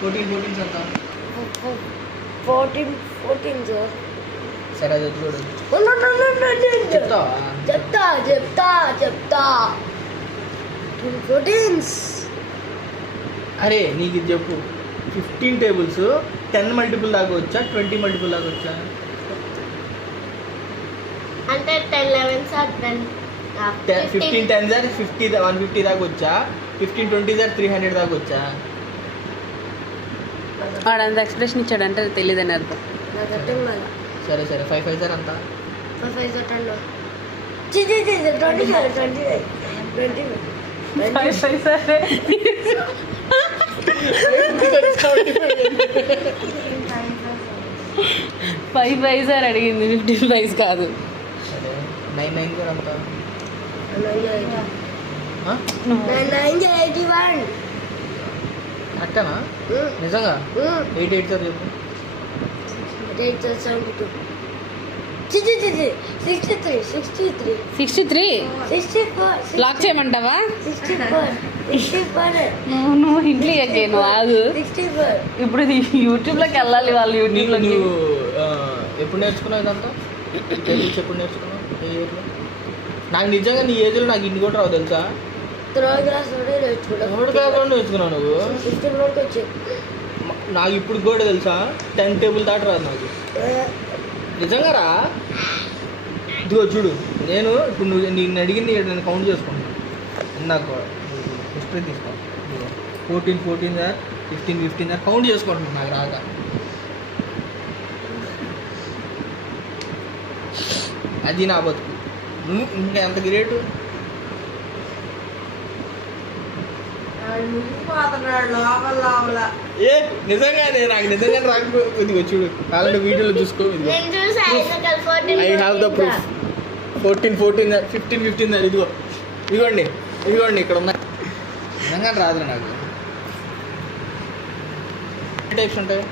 14 ఎంత 14 సార్. సరే అది చూడు చెప్తా 14. అరే నీకు ఇది చెప్పు 15 టేబుల్స్ 10 మల్టిపుల్ దాకా వచ్చా 20 మల్టిపుల్ దాకా వచ్చా? అంటే 10 11 సార్ 15 10 సార్ 50 150 దాకా వచ్చా? 15 20 సార్ 300 దాకా వచ్చా? వాడంత ఎక్స్ప్రెషన్ ఇచ్చాడంటే తెలియదని అర్థం. సరే 5 5 సార్ అంత 5 సార్ 5 సార్ అడిగింది 15 కాదు. సరే 9 9 సార్ అంత 81. కరెక్టేనా నిజంగా 8 8 సార్ చెప్పు 72. 63. 64. లాక్ చేయమంటావా? 64. నువ్వు ఇంట్లో ఎక్కాను ఆగు. 64. ఇప్పుడు ఇది యూట్యూబ్లోకి వెళ్ళాలి వాళ్ళు యూట్యూబ్లోకి. నువ్వు ఎప్పుడు నేర్చుకున్నావు ఇదంతా? టేబుల్స్ ఎప్పుడు నేర్చుకున్నావు? ఏ ఏజ్లో? నాకు నిజంగా నీ ఏజ్లో నాకు ఇన్ని కూడా రావు తెలుసా? థర్డ్ క్లాస్ నేర్చుకున్నాను. నేర్చుకున్నావు నువ్వు? 16 వరకు వచ్చాయి. నాకు ఇప్పుడు కూడా తెలుసా 10 టేబుల్ దాటి రాదు నాకు నిజంగా రా. ఇదిగో చూడు నేను ఇప్పుడు నువ్వు నేను అడిగింది నేను కౌంట్ చేసుకుంటాను ఇందాక హిస్టరీ తీసుకో 14 సార్ 15 సార్ కౌంట్ చేసుకుంటున్నాను నాకు రాక. అది నా బతుకు. నువ్వు ఇంకా ఎంత గ్రేటు. ఏ నిజంగానే నాకు నిజంగా రాకపోతే చూడు కావాలంటే వీడియోలో చూసుకో. ఐ హ్యావ్ ద ప్రూఫ్ 14 15 ఇదిగోండి ఇక్కడ ఉన్నాయి. నిజంగా రాదు నాకు. టైప్స్ ఉంటాయి